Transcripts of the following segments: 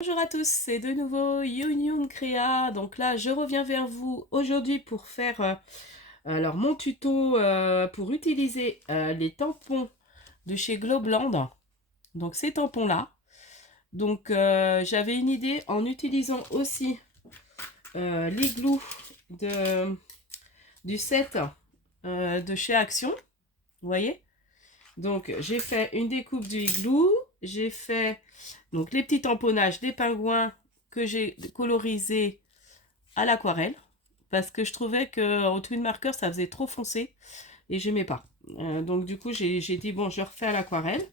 Bonjour à tous, c'est de nouveau Youn Créa. Donc là, je reviens vers vous aujourd'hui pour faire alors mon tuto pour utiliser les tampons de chez Globland. Donc ces tampons-là. Donc j'avais une idée en utilisant aussi l'igloo du set de chez Action. Vous voyez? Donc j'ai fait une découpe du igloo, j'ai fait donc les petits tamponnages des pingouins que j'ai colorisés à l'aquarelle parce que je trouvais que au twin marker ça faisait trop foncé et j'aimais pas. Donc du coup j'ai dit bon je refais à l'aquarelle.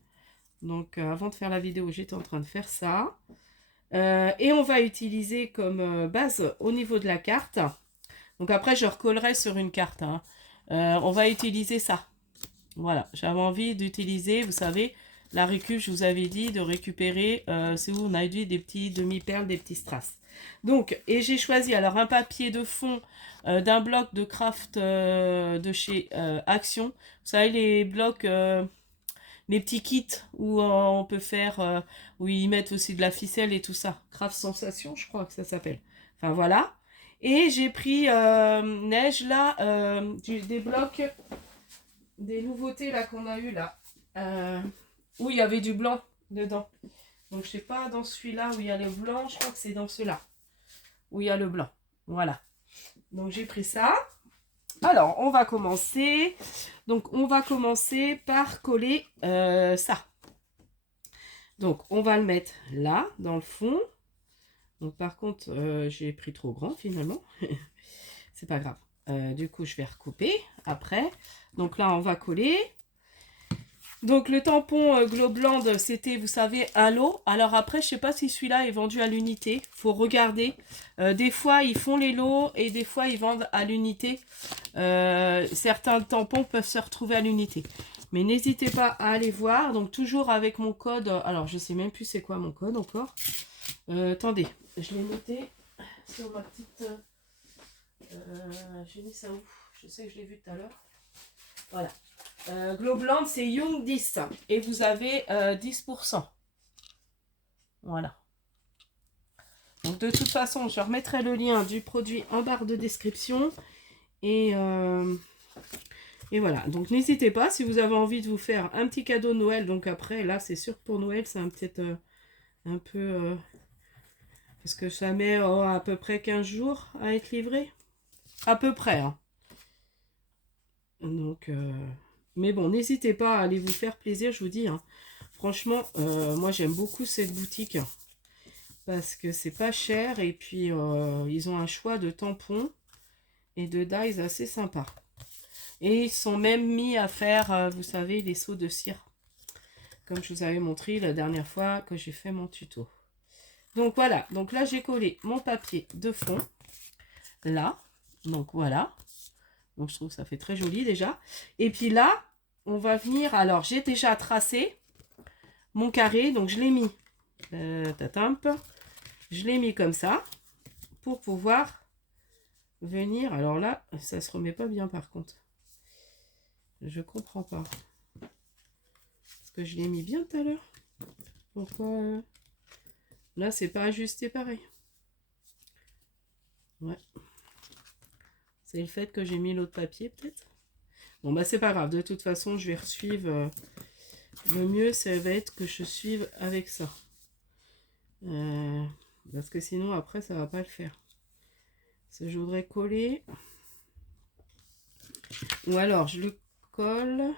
Donc avant de faire la vidéo j'étais en train de faire ça. Et on va utiliser comme base au niveau de la carte. Donc après je recollerai sur une carte. Hein. On va utiliser ça. Voilà, j'avais envie d'utiliser, vous savez, la récup, je vous avais dit, de récupérer, c'est où on a eu des petits demi-perles, des petits strass. Donc, et j'ai choisi alors un papier de fond d'un bloc de craft de chez Action. Vous savez, les blocs, les petits kits où on peut faire, où ils mettent aussi de la ficelle et tout ça. Craft Sensation, je crois que ça s'appelle. Enfin voilà. Et j'ai pris neige là, des blocs des nouveautés là qu'on a eu là. Où il y avait du blanc dedans. Donc je sais pas dans celui-là où il y a le blanc, je crois que c'est dans celui-là où il y a le blanc. Voilà. Donc j'ai pris ça. Alors on va commencer. Donc on va commencer par coller ça. Donc on va le mettre là dans le fond. Donc par contre j'ai pris trop grand finalement. C'est pas grave. Du coup je vais recouper après. Donc là on va coller. Donc le tampon Globland, c'était, vous savez, un lot. Alors après, je sais pas si celui-là est vendu à l'unité. Faut regarder. Des fois, ils font les lots et des fois, ils vendent à l'unité. Certains tampons peuvent se retrouver à l'unité. Mais n'hésitez pas à aller voir. Donc toujours avec mon code. Alors, je sais même plus c'est quoi mon code encore. Attendez, je l'ai noté sur ma petite... j'ai mis ça où? Je sais que je l'ai vu tout à l'heure. Voilà. Globland, c'est Young 10 et vous avez 10%. Voilà. Donc de toute façon, je remettrai le lien du produit en barre de description. Et voilà. Donc n'hésitez pas si vous avez envie de vous faire un petit cadeau de Noël. Donc après, là, c'est sûr que pour Noël, c'est peut-être un peu... parce que ça met à peu près 15 jours à être livré. À peu près. Hein. Donc... mais bon, n'hésitez pas à aller vous faire plaisir, je vous dis. Hein. Franchement, moi j'aime beaucoup cette boutique parce que c'est pas cher et puis ils ont un choix de tampons et de dies assez sympa. Et ils sont même mis à faire, vous savez, des seaux de cire, comme je vous avais montré la dernière fois que j'ai fait mon tuto. Donc voilà, donc là j'ai collé mon papier de fond, là, donc voilà. Donc je trouve que ça fait très joli déjà. Et puis là, on va venir, alors j'ai déjà tracé mon carré, donc je l'ai mis, je l'ai mis comme ça, pour pouvoir venir, alors là, ça se remet pas bien par contre. Je comprends pas. Parce que je l'ai mis bien tout à l'heure. Pourquoi là, c'est pas ajusté pareil. Ouais. C'est le fait que j'ai mis l'autre papier peut-être. Bon bah c'est pas grave. De toute façon, je vais suivre. Le mieux, ça va être que je suive avec ça. Parce que sinon, après, ça va pas le faire. Parce que je voudrais coller. Ou alors, je le colle.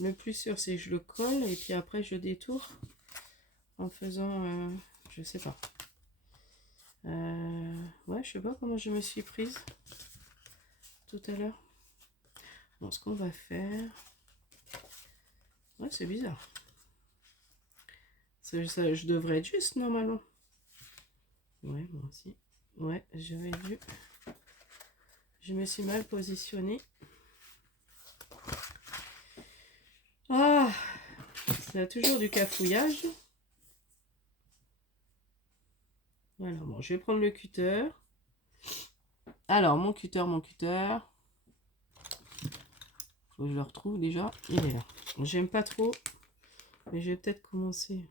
Le plus sûr, c'est que je le colle. Et puis après, je détourne. En faisant... je sais pas. Ouais, je sais pas comment je me suis prise tout à l'heure. Bon, ce qu'on va faire... Ouais, c'est bizarre. Ça, je devrais être juste normalement. Ouais, moi aussi. Ouais, j'aurais dû... Je me suis mal positionnée. Ah, ça a toujours du cafouillage. Voilà, bon, je vais prendre le cutter. Alors, mon cutter. Faut que je le retrouve déjà. Il est là. J'aime pas trop, mais je vais peut-être commencer.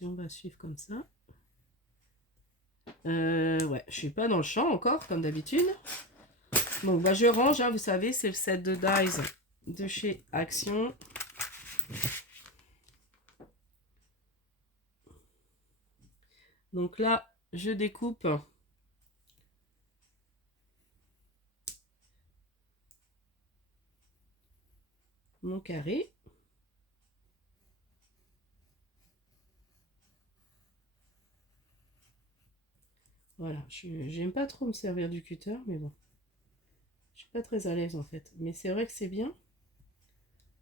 On va suivre comme ça. Ouais, je suis pas dans le champ encore, comme d'habitude. Donc, bah, je range, hein, vous savez, c'est le set de dies de chez Action. Donc là, je découpe mon carré. Voilà, j'aime pas trop me servir du cutter, mais bon. Je suis pas très à l'aise en fait. Mais c'est vrai que c'est bien.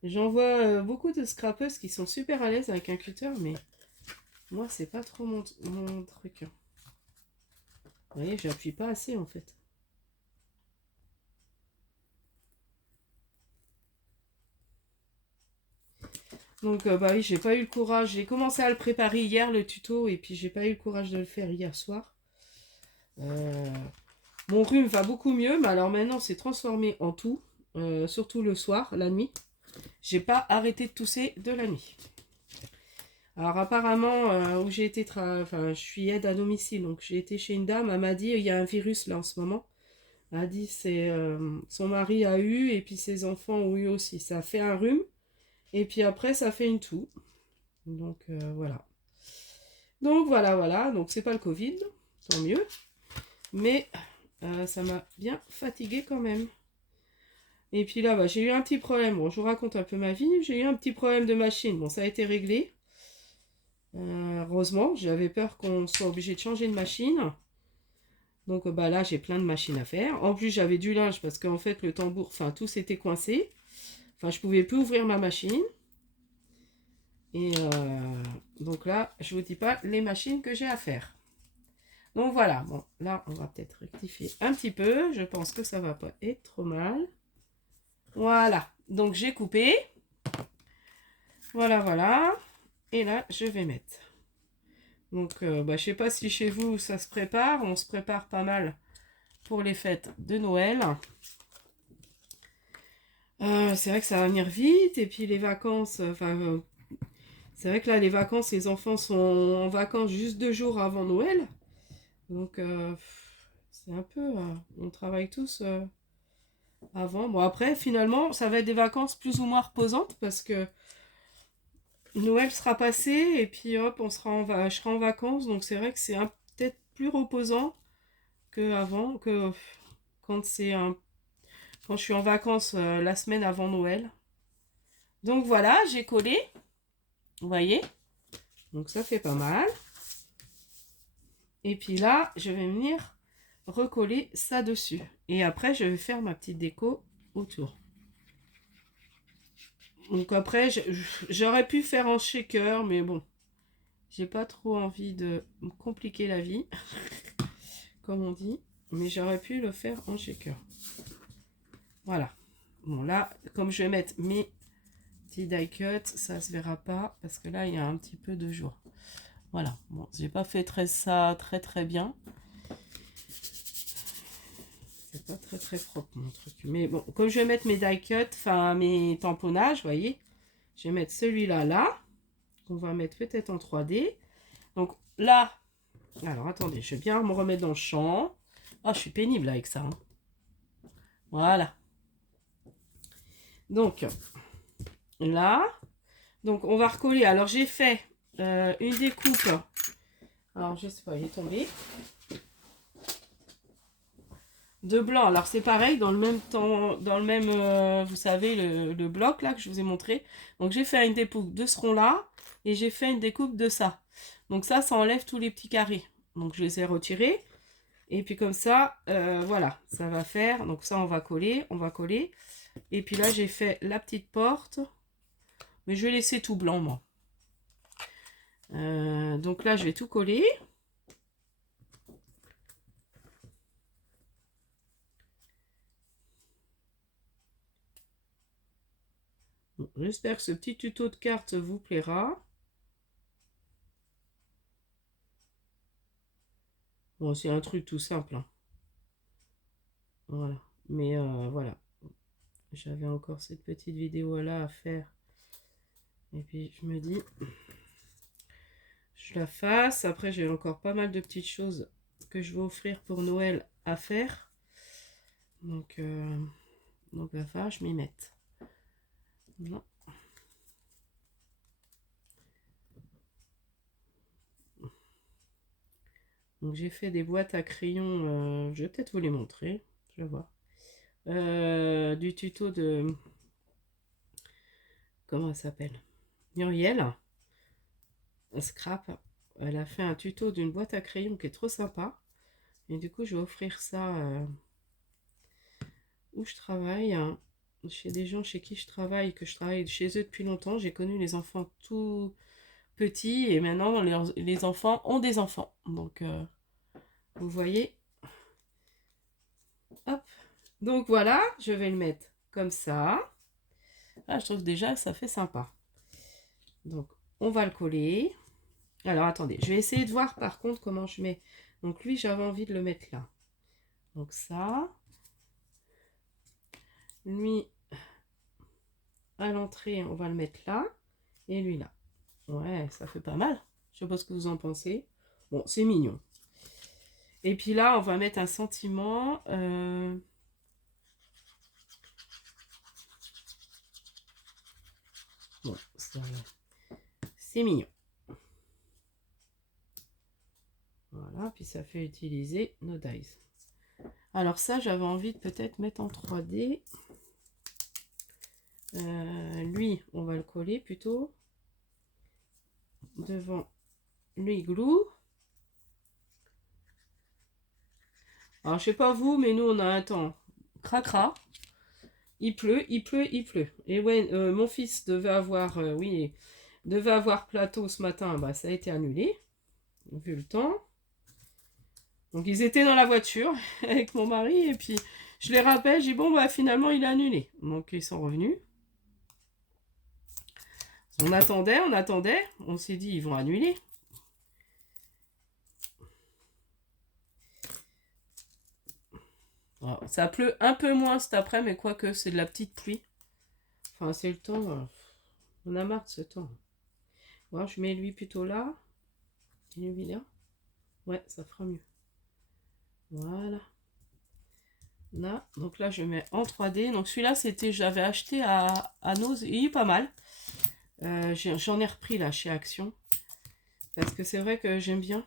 J'en vois beaucoup de scrappers qui sont super à l'aise avec un cutter, mais moi, c'est pas trop mon truc. Vous voyez, j'appuie pas assez en fait. Donc, bah oui, j'ai pas eu le courage. J'ai commencé à le préparer hier, le tuto, et puis j'ai pas eu le courage de le faire hier soir. Mon rhume va beaucoup mieux, mais alors maintenant, c'est transformé en tout, surtout le soir, la nuit. J'ai pas arrêté de tousser de la nuit. Alors apparemment, où j'ai été, enfin, je suis aide à domicile, donc j'ai été chez une dame, elle m'a dit, il y a un virus là en ce moment. Elle a dit, c'est son mari a eu, et puis ses enfants ont eu aussi. Ça fait un rhume, et puis après, ça fait une toux. Donc voilà. Donc voilà, donc c'est pas le Covid, tant mieux. Mais ça m'a bien fatiguée quand même. Et puis là, bah, j'ai eu un petit problème. Bon, je vous raconte un peu ma vie. J'ai eu un petit problème de machine. Bon, ça a été réglé. Heureusement, j'avais peur qu'on soit obligé de changer de machine. Donc bah là, j'ai plein de machines à faire. En plus, j'avais du linge parce qu'en fait, le tambour, enfin, tout s'était coincé. Enfin, je pouvais plus ouvrir ma machine. Et donc là, je vous dis pas les machines que j'ai à faire. Donc voilà, bon, là, on va peut-être rectifier un petit peu. Je pense que ça va pas être trop mal. Voilà, donc j'ai coupé. Voilà. Et là, je vais mettre. Donc, bah, je sais pas si chez vous, ça se prépare. On se prépare pas mal pour les fêtes de Noël. C'est vrai que ça va venir vite. Et puis les vacances, c'est vrai que là, les vacances, les enfants sont en vacances juste 2 jours avant Noël. Donc, c'est un peu... on travaille tous avant. Bon, après, finalement, ça va être des vacances plus ou moins reposantes parce que Noël sera passé et puis hop, je serai en vacances. Donc, c'est vrai que c'est peut-être plus reposant que avant, que quand quand je suis en vacances la semaine avant Noël. Donc, voilà, j'ai collé. Vous voyez? Donc, ça fait pas mal. Et puis là, je vais venir recoller ça dessus. Et après, je vais faire ma petite déco autour. Donc après, j'aurais pu faire en shaker, mais bon, j'ai pas trop envie de me compliquer la vie, comme on dit. Mais j'aurais pu le faire en shaker. Voilà. Bon là, comme je vais mettre mes petits die cuts, ça se verra pas, parce que là, il y a un petit peu de jour. Voilà. Bon, j'ai pas fait ça très bien. C'est pas très propre mon truc. Mais bon, comme je vais mettre mes die cuts, enfin mes tamponnages, vous voyez, je vais mettre celui-là là. On va mettre peut-être en 3D. Donc là, alors attendez, je vais bien me remettre dans le champ. Ah, je suis pénible avec ça. Hein. Voilà. Donc là, donc on va recoller. Alors j'ai fait une découpe. Alors je sais pas, il est tombé. De blanc. Alors c'est pareil, dans le même temps, dans le même, vous savez, le bloc là que je vous ai montré. Donc j'ai fait une découpe de ce rond-là et j'ai fait une découpe de ça. Donc ça enlève tous les petits carrés. Donc je les ai retirés. Et puis comme ça, voilà, ça va faire. Donc ça, on va coller. Et puis là, j'ai fait la petite porte. Mais je vais laisser tout blanc, moi. Donc là, je vais tout coller. Bon, j'espère que ce petit tuto de cartes vous plaira. Bon, c'est un truc tout simple. Hein. Voilà. Mais voilà. J'avais encore cette petite vidéo là à faire. Et puis je me dis, je la fasse. Après, j'ai encore pas mal de petites choses que je vais offrir pour Noël à faire. Donc il va falloir que je m'y mette. Non. Donc j'ai fait des boîtes à crayons, je vais peut-être vous les montrer, je vais voir. Du tuto de... Comment elle s'appelle? Muriel, Scrap. Elle a fait un tuto d'une boîte à crayons qui est trop sympa. Et du coup, je vais offrir ça où je travaille, hein, chez des gens chez qui je travaille, que je travaille chez eux depuis longtemps. J'ai connu les enfants tout petits et maintenant les enfants ont des enfants. Donc, vous voyez. Hop. Donc voilà, je vais le mettre comme ça. Ah, je trouve déjà que ça fait sympa. Donc, on va le coller. Alors, attendez, je vais essayer de voir par contre comment je mets. Donc, lui, j'avais envie de le mettre là. Donc, ça. Lui, à l'entrée, on va le mettre là. Et lui là. Ouais, ça fait pas mal. Je sais pas ce que vous en pensez. Bon, c'est mignon. Et puis là, on va mettre un sentiment. Bon, c'est mignon. Voilà, puis ça fait utiliser nos dies. Alors ça, j'avais envie de peut-être mettre en 3D. Lui, on va le coller plutôt devant l'igloo. Alors, je sais pas vous, mais nous, on a un temps cracra. Il pleut, il pleut, il pleut. Et ouais, mon fils devait avoir, oui, devait avoir plateau ce matin. Bah, ça a été annulé, vu le temps. Donc, ils étaient dans la voiture avec mon mari. Et puis, je les rappelle, j'ai dit, bon, bah, finalement, il a annulé. Donc, ils sont revenus. On attendait, on attendait. On s'est dit, ils vont annuler. Alors, ça pleut un peu moins cet après, mais quoique c'est de la petite pluie. Enfin, c'est le temps. On a marre de ce temps. Bon, je mets lui plutôt là. Et lui là. Ouais, ça fera mieux. Voilà. Là, donc là, je mets en 3D. Donc celui-là, c'était, j'avais acheté à Nose. Il est pas mal. J'en ai repris là chez Action. Parce que c'est vrai que j'aime bien.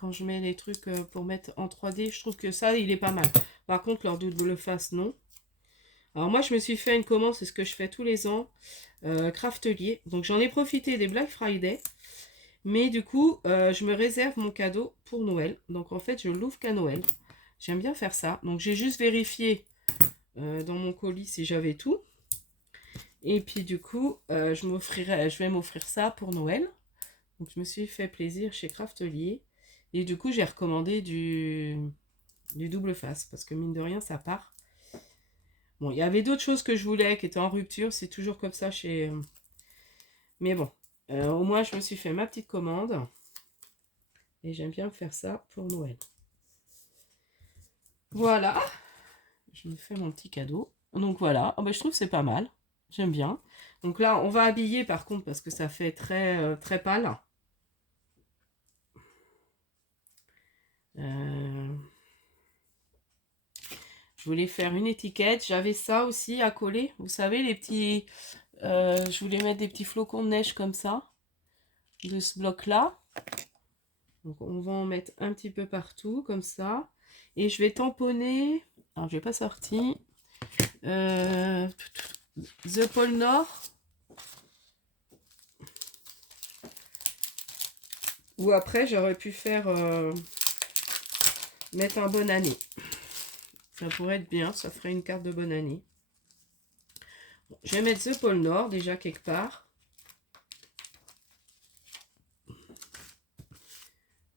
Quand je mets les trucs pour mettre en 3D, je trouve que ça, il est pas mal. Par contre, leur double face, non. Alors moi, je me suis fait une commande, c'est ce que je fais tous les ans. Craftelier. Donc j'en ai profité des Black Friday. Mais du coup, je me réserve mon cadeau pour Noël. Donc en fait, je l'ouvre qu'à Noël. J'aime bien faire ça. Donc j'ai juste vérifié dans mon colis si j'avais tout. Et puis du coup, je vais m'offrir ça pour Noël. Donc je me suis fait plaisir chez Craftelier. Et du coup, j'ai recommandé du double face. Parce que mine de rien, ça part. Bon, il y avait d'autres choses que je voulais qui étaient en rupture. C'est toujours comme ça chez... Mais bon, au moins, je me suis fait ma petite commande. Et j'aime bien faire ça pour Noël. Voilà. Je me fais mon petit cadeau. Donc voilà. Oh, bah, je trouve que c'est pas mal. J'aime bien. Donc là, on va habiller par contre parce que ça fait très, très pâle. Je voulais faire une étiquette. J'avais ça aussi à coller. Vous savez, les petits... je voulais mettre des petits flocons de neige comme ça. De ce bloc-là. Donc on va en mettre un petit peu partout, comme ça. Et je vais tamponner... Alors, je n'ai pas sorti. The Pôle Nord. Ou après, j'aurais pu faire... mettre un bonne année. Ça pourrait être bien, ça ferait une carte de bonne année. Bon, je vais mettre The Pôle Nord déjà quelque part.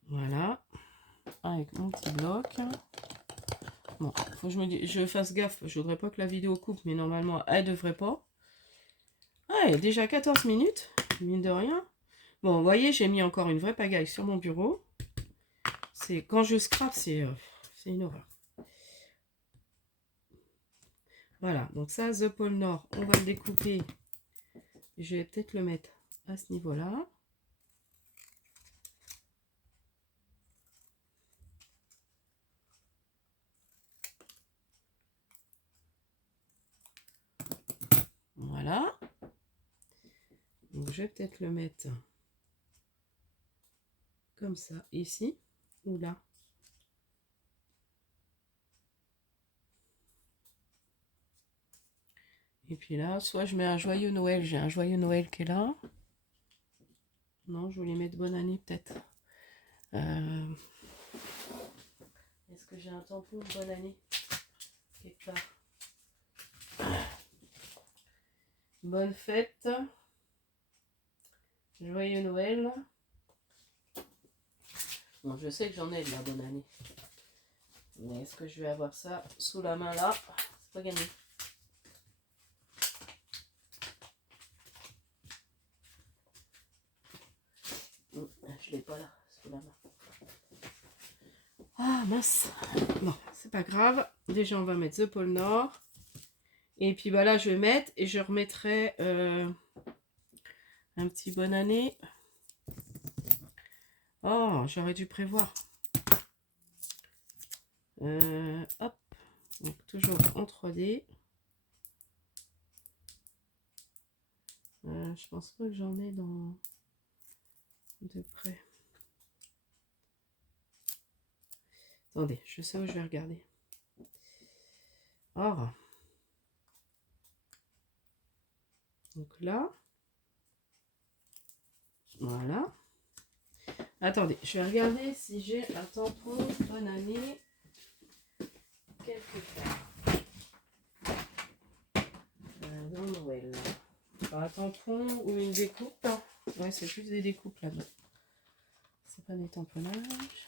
Voilà. Avec mon petit bloc. Bon, faut que je fasse gaffe. Je voudrais pas que la vidéo coupe, mais normalement, elle devrait pas. Ah, il y a déjà 14 minutes, mine de rien. Bon, vous voyez, j'ai mis encore une vraie pagaille sur mon bureau. C'est quand je scrape, c'est une horreur. Voilà, donc ça, The Pôle Nord, on va le découper. Je vais peut-être le mettre à ce niveau-là. Voilà. Donc je vais peut-être le mettre comme ça, ici, ou là. Et puis là, soit je mets un joyeux Noël, j'ai un joyeux Noël qui est là. Non, je voulais mettre bonne année peut-être. Est-ce que j'ai un tampon de bonne année quelque part? Bonne fête. Joyeux Noël. Bon, je sais que j'en ai de la bonne année. Mais est-ce que je vais avoir ça sous la main là? C'est pas gagné. Je l'ai pas là, sous la main. Ah mince. Bon, c'est pas grave. Déjà, on va mettre The Pôle Nord. Et puis bah là, je vais mettre et je remettrai un petit bonne année. Oh, j'aurais dû prévoir. Hop. Donc, toujours en 3D. Je pense pas que j'en ai dans de près. Attendez, je sais où je vais regarder. Or. Donc là. Voilà. Attendez, je vais regarder si j'ai un tampon bonne année quelque part. Dans Noël. Alors, un tampon ou une découpe. Ouais, c'est juste des découpes là-bas. C'est pas des tamponnages.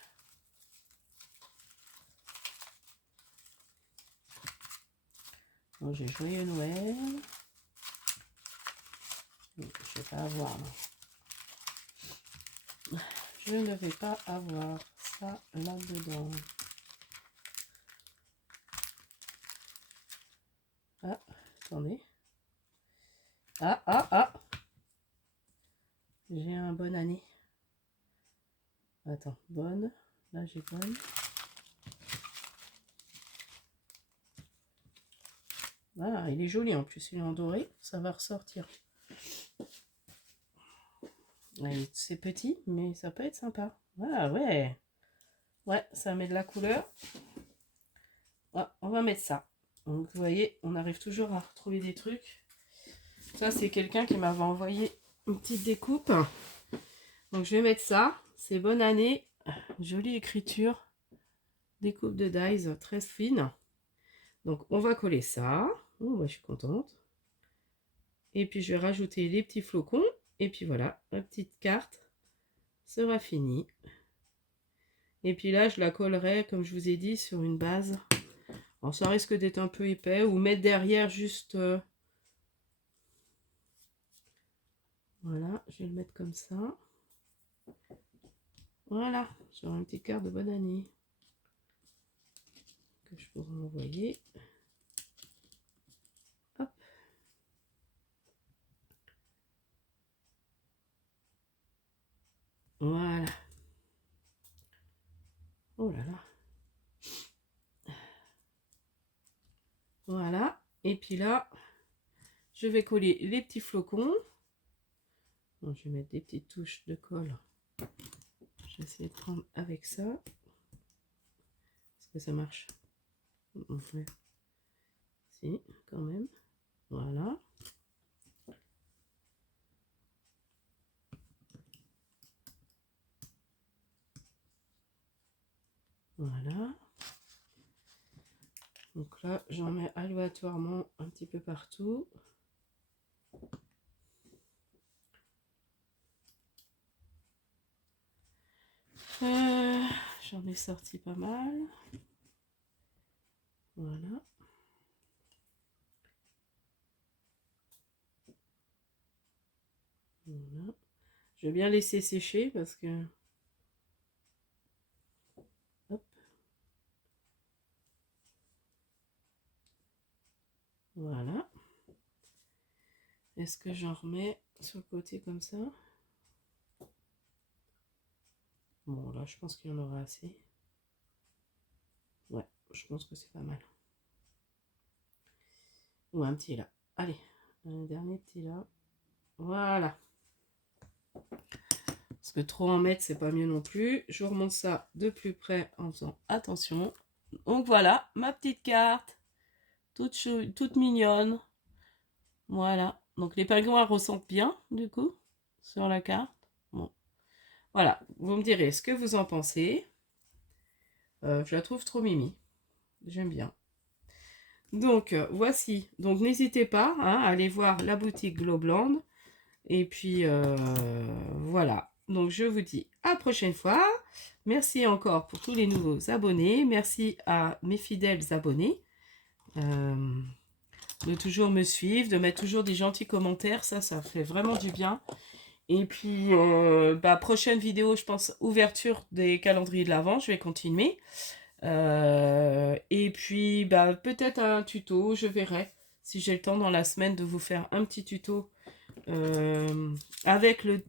Bon, j'ai joyeux Noël. Je vais pas avoir. Je ne vais pas avoir ça là-dedans. Ah, attendez. Ah. J'ai un bonne année. Attends, bonne. Là, j'ai bonne. Ah, il est joli en plus. Il est en doré. Ça va ressortir. C'est petit, mais ça peut être sympa. Ah ouais. Ouais, ça met de la couleur. Ouais, on va mettre ça. Donc vous voyez, on arrive toujours à retrouver des trucs. Ça, c'est quelqu'un qui m'avait envoyé une petite découpe. Donc je vais mettre ça. C'est bonne année. Jolie écriture. Découpe de dies très fine. Donc on va coller ça. Oh, bah, je suis contente. Et puis je vais rajouter les petits flocons. Et puis voilà, ma petite carte sera finie. Et puis là, je la collerai, comme je vous ai dit, sur une base. Alors ça risque d'être un peu épais. Ou mettre derrière juste... Voilà, je vais le mettre comme ça. Voilà, j'aurai une petite carte de bonne année. Que je pourrai envoyer. Hop. Voilà. Oh là là. Voilà. Et puis là, je vais coller les petits flocons. Bon, je vais mettre des petites touches de colle. Je vais essayer de prendre avec ça. Est-ce que ça marche? Ouais. Si, quand même. Voilà. Voilà. Donc là, j'en mets aléatoirement un petit peu partout. J'en ai sorti pas mal. Voilà. Voilà. Je vais bien laisser sécher parce que... Hop. Voilà. Est-ce que j'en remets sur le côté comme ça? Bon, là, je pense qu'il y en aura assez. Ouais, je pense que c'est pas mal. Ou un petit là. Allez, Un dernier petit là. Voilà. Parce que trop en mettre, c'est pas mieux non plus. Je vous remonte ça de plus près en faisant attention. Donc voilà, ma petite carte. Toute mignonne. Voilà. Donc les pingouins ressentent bien, du coup, sur la carte. Bon. Voilà. Vous me direz ce que vous en pensez. Je la trouve trop mimi. J'aime bien. Donc, voici. Donc, n'hésitez pas à aller voir la boutique Globland. Et puis, voilà. Donc, je vous dis à la prochaine fois. Merci encore pour tous les nouveaux abonnés. Merci à mes fidèles abonnés de toujours me suivre, de mettre toujours des gentils commentaires. Ça fait vraiment du bien. Et puis, prochaine vidéo, je pense, ouverture des calendriers de l'Avent. Je vais continuer. Et puis, peut-être un tuto, je verrai si j'ai le temps dans la semaine de vous faire un petit tuto avec le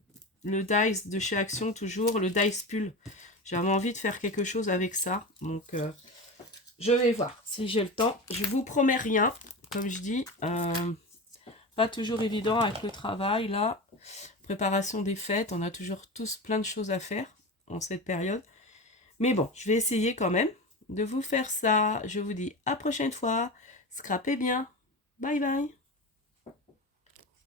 dice de chez Action, toujours, le dice pull. J'avais envie de faire quelque chose avec ça, donc je vais voir si j'ai le temps. Je vous promets rien, comme je dis, pas toujours évident avec le travail, là, préparation des fêtes, on a toujours tous plein de choses à faire en cette période. Mais bon, je vais essayer quand même de vous faire ça. Je vous dis à la prochaine fois. Scrapez bien. Bye bye.